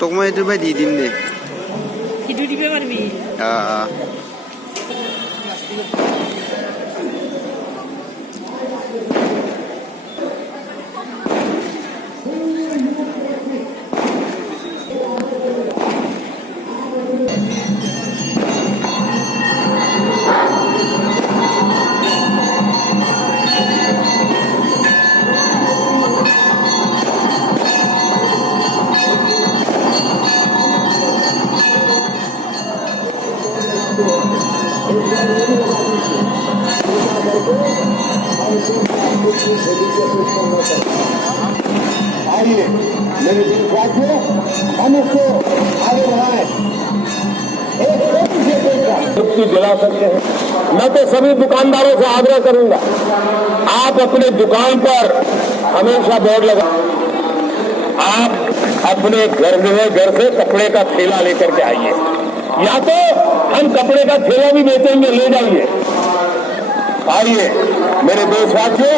তোক মই এইটো বাই দি দিম দে সিটো দিবে পারবি आइए मेरे साथियों, हम इसको आगे बढ़ाएं। मुक्ति दिला सकते हैं। मैं तो सभी दुकानदारों से आग्रह करूंगा, आप अपने दुकान पर हमेशा बोर्ड लगा, आप अपने घर से कपड़े का थैला लेकर के आइए, या तो हम कपड़े का थैला भी बेचेंगे, ले जाइए। आइए मेरे दो साथियों,